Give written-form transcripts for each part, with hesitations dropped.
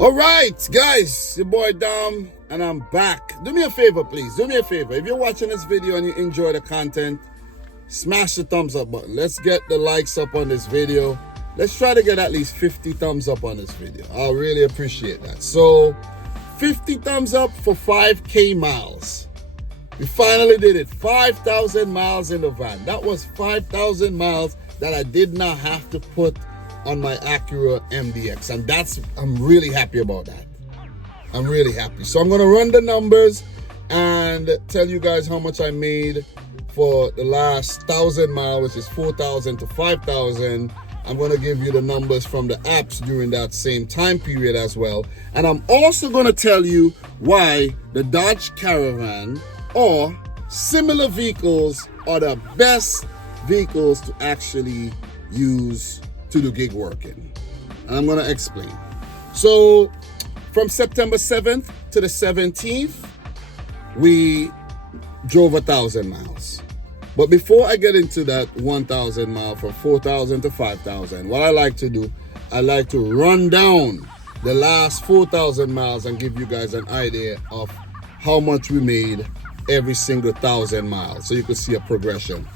All right, guys, your boy Dom, and I'm back. Do me a favor, please. Do me a favor. If you're watching this video and you enjoy the content, smash the thumbs up button. Let's get the likes up on this video. Let's try to get at least 50 thumbs up on this video. I'll really appreciate that. So, 50 thumbs up for 5K miles. We finally did it. 5,000 miles in the van. That was 5,000 miles that I did not have to put on my Acura MDX, and I'm really happy about that. I'm really happy. So I'm gonna run the numbers and tell you guys how much I made for the last 1,000 miles, which is 4,000 to 5,000. I'm gonna give you the numbers from the apps during that same time period as well. And I'm also gonna tell you why the Dodge Caravan or similar vehicles are the best vehicles to actually use to do gig working. And I'm gonna explain. So from September 7th to the 17th, we drove 1,000 miles. But before I get into that 1,000 mile from 4,000 to 5,000, what I like to do, I like to run down the last 4,000 miles and give you guys an idea of how much we made every single 1,000 miles, so you can see a progression.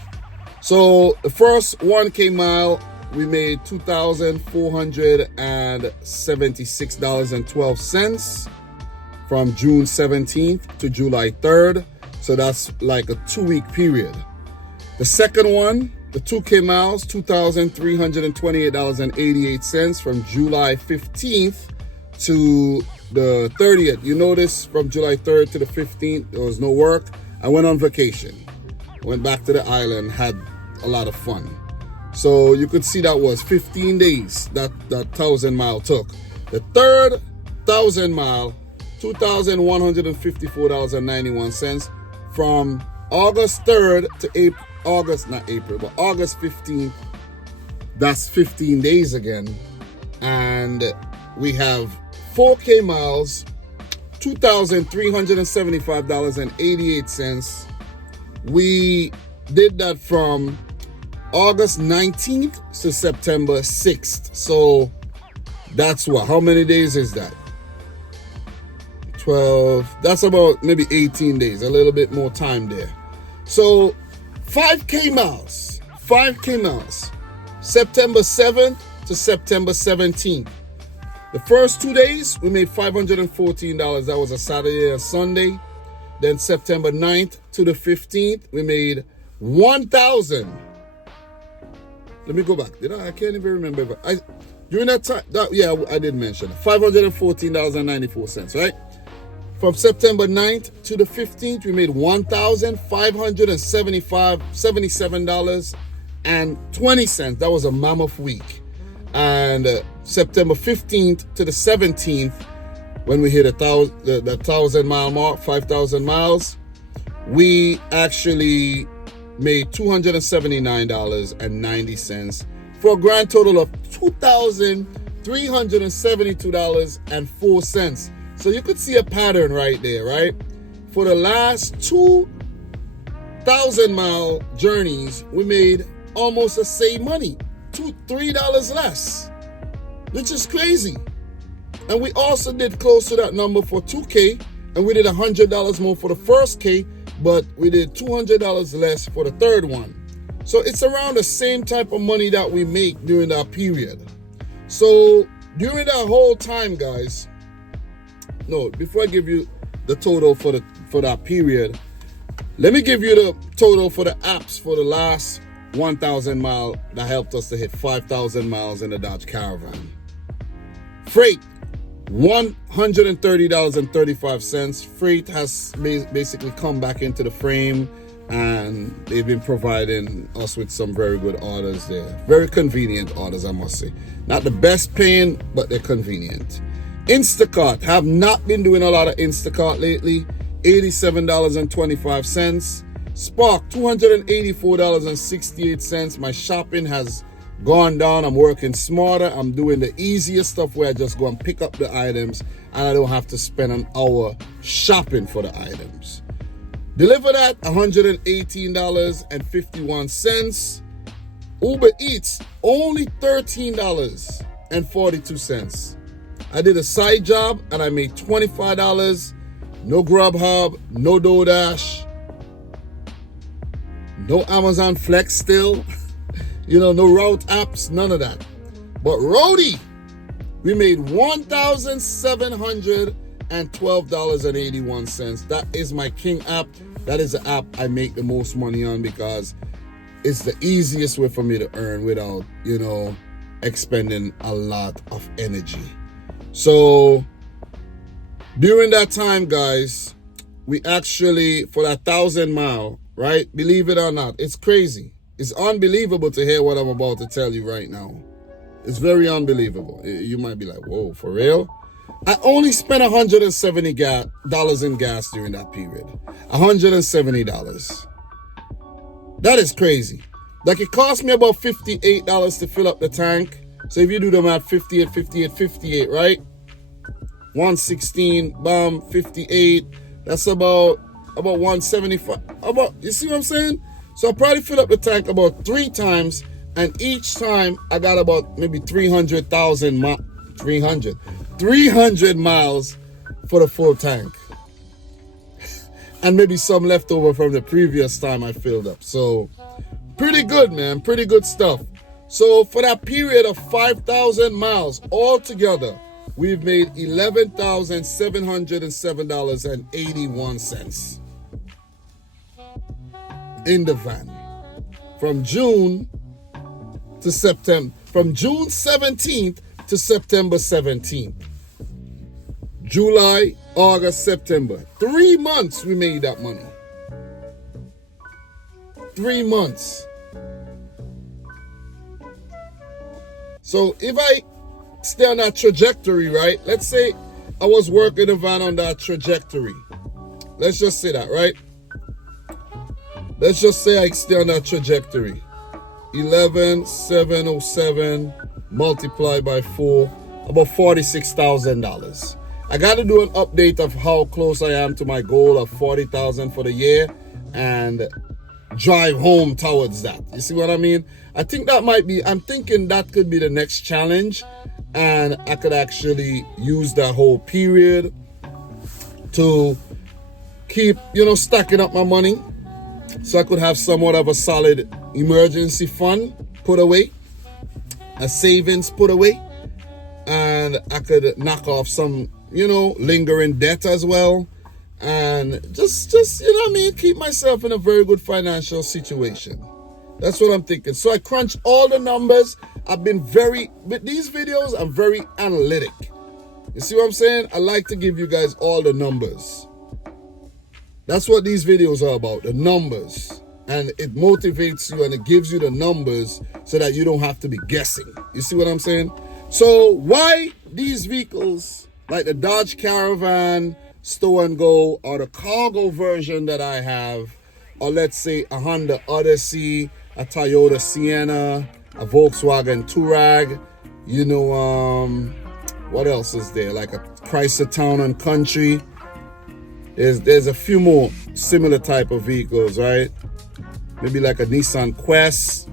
So the first 1K mile, we made $2,476.12 from June 17th to July 3rd. So that's like a 2-week period. The second one, the 2K miles, $2,328.88 from July 15th to the 30th. You notice from July 3rd to the 15th, there was no work. I went on vacation. Went back to the island, had a lot of fun. So you could see that was 15 days that 1,000 mile took. The third 1,000 mile, $2,154.91 from August 3rd to August 15th. That's 15 days again. And we have 4K miles, $2,375.88. We did that from August 19th to September 6th. So that's what? How many days is that? 12. That's about maybe 18 days. A little bit more time there. So 5K miles. 5K miles. September 7th to September 17th. The first 2 days, we made $514. That was a Saturday and Sunday. Then September 9th to the 15th, we made $1,000. Let me go back. I can't even remember. During that time, I did mention it. $514.94, right? From September 9th to the 15th, we made $1,577.20. That was a mammoth week. And September 15th to the 17th, when we hit the 1,000 mile mark, 5,000 miles, we actually made $279.90 for a grand total of $2,372.04. So you could see a pattern right there, right? For the last 2,000 mile journeys, we made almost the same money, $3 less, which is crazy. And we also did close to that number for 2K, and we did $100 more for the first K, but we did $200 less for the third one. So it's around the same type of money that we make during that period. So during that whole time, guys, before I give you the total for that period, let me give you the total for the apps for the last 1,000 mile that helped us to hit 5,000 miles in the Dodge Caravan. Freight, $130.35. Freight has basically come back into the frame, and they've been providing us with some very good orders there. Very convenient orders, I must say. Not the best paying, but they're convenient. Instacart, have not been doing a lot of Instacart lately. $87.25. Spark, $284.68. My shopping has gone down. I'm working smarter. I'm doing the easiest stuff where I just go and pick up the items and I don't have to spend an hour shopping for the items. Delivered at $118.51. Uber Eats, only $13.42. I did a side job and I made $25. No Grubhub, no DoorDash, no Amazon Flex still. No route apps, none of that. But Roadie, we made $1,712.81. That is my King app. That is the app I make the most money on because it's the easiest way for me to earn without, expending a lot of energy. So during that time, guys, we actually, for that 1,000-mile, right? Believe it or not, it's crazy. It's unbelievable to hear what I'm about to tell you right now. It's very unbelievable. You might be like, whoa, for real? I only spent $170 in gas during that period. $170. That is crazy. Like, it cost me about $58 to fill up the tank. So if you do the math, 58, right? 116, 58. That's about 175. You see what I'm saying? So I probably filled up the tank about 3 times, and each time I got about maybe 300 miles for the full tank. And maybe some left over from the previous time I filled up. So pretty good, man. Pretty good stuff. So for that period of 5,000 miles altogether, we've made $11,707.81 in the van. From June 17th to September 17th. July, August, September. 3 months we made that money. 3 months. So if I stay on that trajectory, right? Let's say I was working the van on that trajectory. Let's just say that, right? Let's just say I stay on that trajectory. 11,707 multiplied by 4, about $46,000. I got to do an update of how close I am to my goal of 40,000 for the year and drive home towards that. You see what I mean? I'm thinking that could be the next challenge, and I could actually use that whole period to keep, stacking up my money so I could have somewhat of a solid emergency fund put away, a savings put away, and I could knock off some, lingering debt as well, and just keep myself in a very good financial situation. That's what I'm thinking. So I crunched all the numbers. With these videos, I'm very analytic. You see what I'm saying? I like to give you guys all the numbers. That's what these videos are about, the numbers. And it motivates you and it gives you the numbers so that you don't have to be guessing. You see what I'm saying? So why these vehicles, like the Dodge Caravan, Stow and Go, or the cargo version that I have, or let's say a Honda Odyssey, a Toyota Sienna, a Volkswagen Touareg, what else is there? Like a Chrysler Town and Country. There's a few more similar type of vehicles, right? Maybe like a Nissan Quest,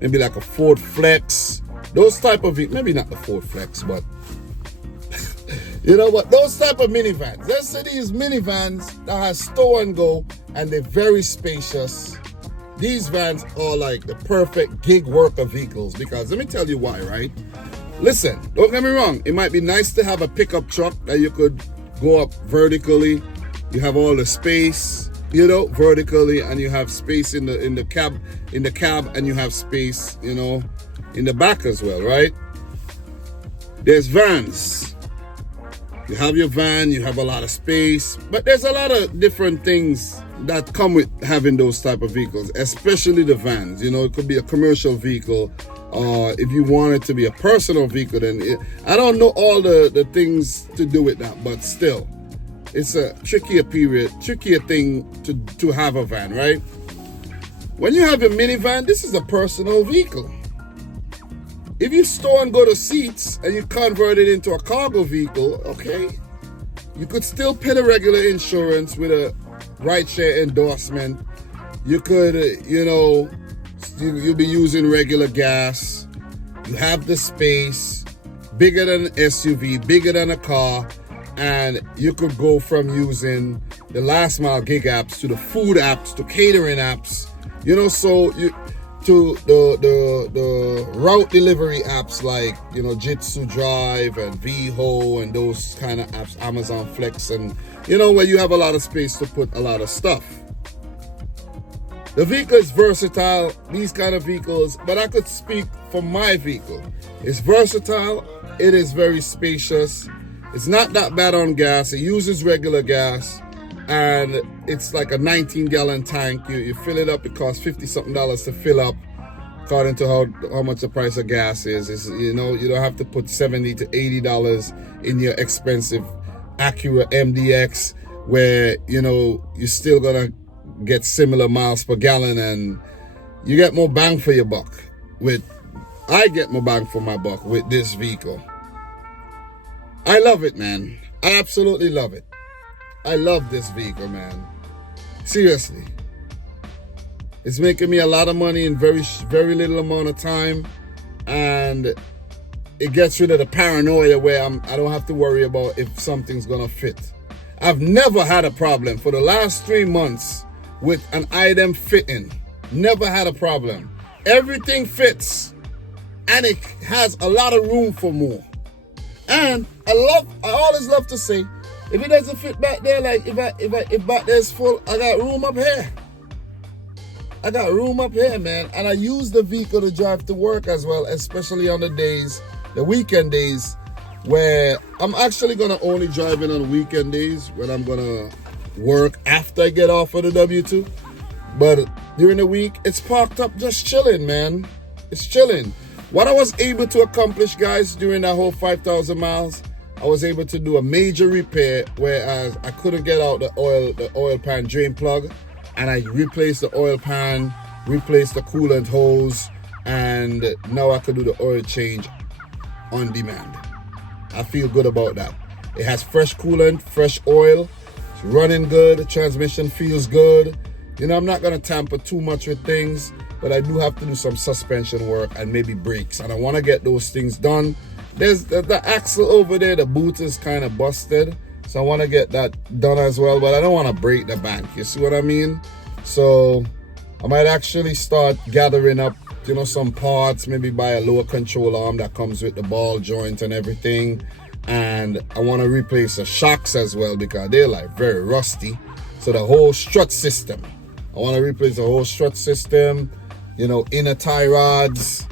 maybe like a Ford Flex. Those type of vehicles, maybe not the Ford Flex, but those type of minivans. Let's say these minivans that has Stow and Go and they're very spacious. These vans are like the perfect gig worker vehicles because let me tell you why, right? Listen, don't get me wrong. It might be nice to have a pickup truck that you could go up vertically. You have all the space, vertically, and you have space in the cab, and you have space, in the back as well, right? There's vans. You have your van, you have a lot of space, but there's a lot of different things that come with having those type of vehicles, especially the vans. It could be a commercial vehicle, or if you want it to be a personal vehicle, then I don't know all the things to do with that, but still, it's a trickier thing to have a van, right? When you have a minivan, this is a personal vehicle. If you Stow and Go the seats and you convert it into a cargo vehicle, okay, you could still pay the regular insurance with a rideshare endorsement. You could, you'll be using regular gas. You have the space. bigger than an SUV, bigger than a car, and you could go from using the last mile gig apps to the food apps to catering apps, so to the route delivery apps like, Jitsu Drive and VHO and those kind of apps, Amazon Flex, and where you have a lot of space to put a lot of stuff. The vehicle is versatile, these kind of vehicles, but I could speak for my vehicle. It's versatile, it is very spacious, it's not that bad on gas, it uses regular gas, and it's like a 19-gallon tank. You fill it up, it costs $50-something to fill up, according to how much the price of gas is. You don't have to put $70 to $80 in your expensive Acura MDX, where you're still gonna get similar miles per gallon, and you get more bang for your buck. I get more bang for my buck with this vehicle. I love it, man. I absolutely love it. I love this vehicle, man. Seriously. It's making me a lot of money in very, very little amount of time, and it gets rid of the paranoia where I don't have to worry about if something's gonna fit. I've never had a problem for the last 3 months with an item fitting. Never had a problem. Everything fits, and it has a lot of room for more. And I always love to say, if it doesn't fit back there, like if back there's full, I got room up here. I got room up here, man. And I use the vehicle to drive to work as well, especially on the weekend days, where I'm actually gonna only drive in on weekend days when I'm gonna work after I get off of the W2. But during the week, it's parked up just chilling, man. It's chilling. What I was able to accomplish, guys, during that whole 5,000 miles, I was able to do a major repair, whereas I couldn't get out the oil pan drain plug, and I replaced the oil pan, replaced the coolant hose, and now I could do the oil change on demand. I feel good about that. It has fresh coolant, fresh oil, it's running good, the transmission feels good. I'm not gonna tamper too much with things, but I do have to do some suspension work and maybe brakes, and I wanna get those things done. There's the axle over there, the boot is kind of busted, so I want to get that done as well, but I don't want to break the bank, you see what I mean? So I might actually start gathering up, some parts, maybe buy a lower control arm that comes with the ball joint and everything, and I want to replace the shocks as well because they're like very rusty. So the whole strut system, I want to replace the whole strut system, inner tie rods.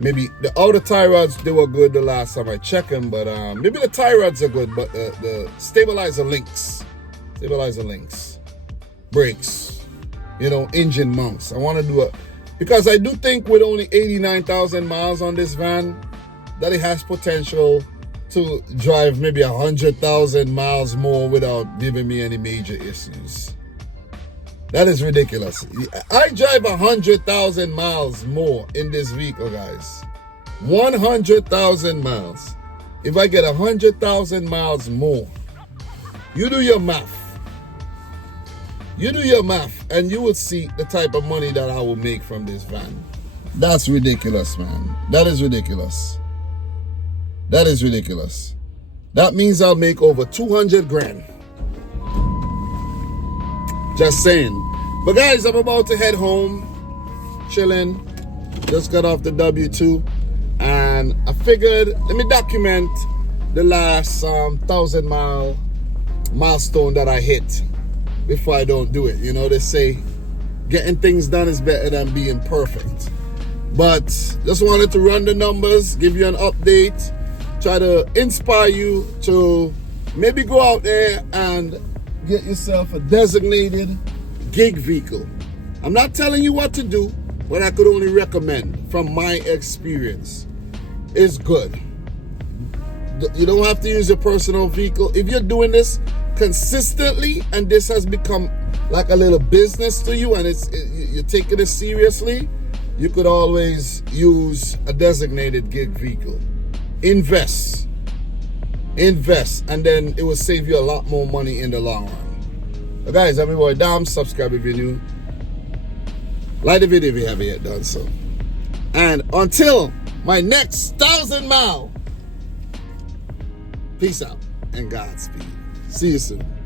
Maybe the outer tie rods, they were good the last time I checked them, but maybe the tie rods are good, but the stabilizer links, brakes, engine mounts. I want to do it because I do think with only 89,000 miles on this van, that it has potential to drive maybe 100,000 miles more without giving me any major issues. That is ridiculous. I drive 100,000 miles more in this vehicle, guys. 100,000 miles. If I get 100,000 miles more, you do your math. And you will see the type of money that I will make from this van. That's ridiculous, man. That is ridiculous. That means I'll make over 200 grand. Just saying. But guys, I'm about to head home, chilling. Just got off the W2, and I figured let me document the last 1,000-mile milestone that I hit before I don't do it. They say getting things done is better than being perfect. But just wanted to run the numbers, give you an update, try to inspire you to maybe go out there and get yourself a designated gig vehicle. I'm not telling you what to do, but I could only recommend from my experience. It's good. You don't have to use your personal vehicle. If you're doing this consistently and this has become like a little business to you and you're taking it seriously, you could always use a designated gig vehicle. Invest, and then it will save you a lot more money in the long run. But guys, I'm your boy Dom. Subscribe if you're new. Like the video if you haven't yet done so. And until my next 1,000-mile Peace out and Godspeed. See you soon.